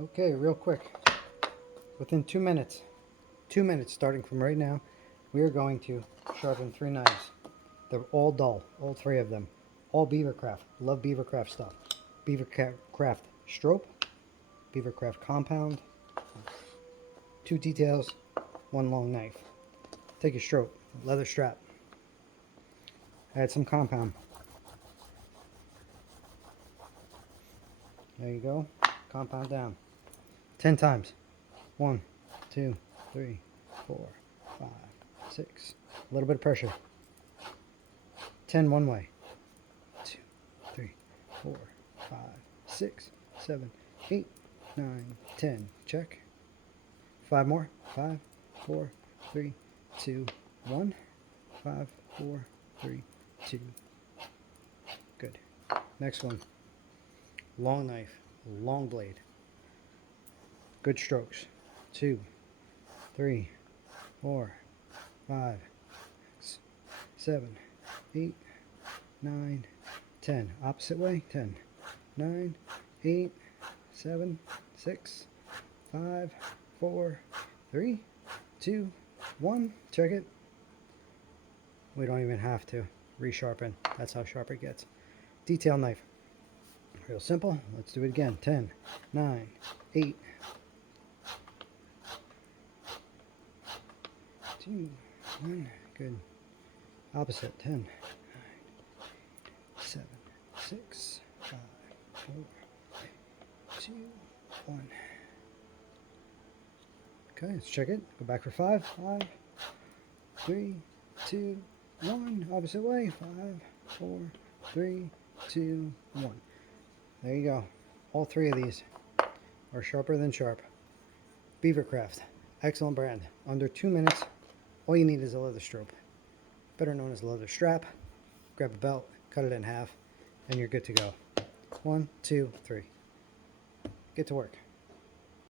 Okay, real quick. Within 2 minutes starting from right now, we are going to sharpen 3 knives. They're all dull, all 3 of them. All Beavercraft. Love Beavercraft stuff. Beavercraft strope, Beavercraft compound, 2 details, 1 long knife. Take your strope, leather strap. Add some compound. There you go. Compound down. 10 times. 1, 2, 3, 4, 5, 6. A little bit of pressure. 10 one way. 2, 3, 4, 5, 6, 7, 8, 9, 10. Check. 5 more. 5, 4, 3, 2, 1. 5, 4, 3, 2. Good. Next one. Long knife, long blade. Good strokes. 2, 3, 4, 5, 6, 7, 8, 9, 10. Opposite way. 10, 9, 8, 7, 6, 5, 4, 3, 2, 1. Check it. We don't even have to resharpen. That's how sharp it gets. Detail knife. Real simple. Let's do it again. 10, 9, 8, 2, 1. Good. Opposite. 10, 9, 7, 6, 5, 4, 2, 1. Okay, let's check it. Go back for 5, 5, 3, 2, 1. Opposite way. 5, 4, 3, 2, 1. There you go. All 3 of these are sharper than sharp. Beavercraft. Excellent brand. Under 2 minutes, all you need is a leather strope. Better known as a leather strap. Grab a belt, cut it in half, and you're good to go. 1, 2, 3. Get to work.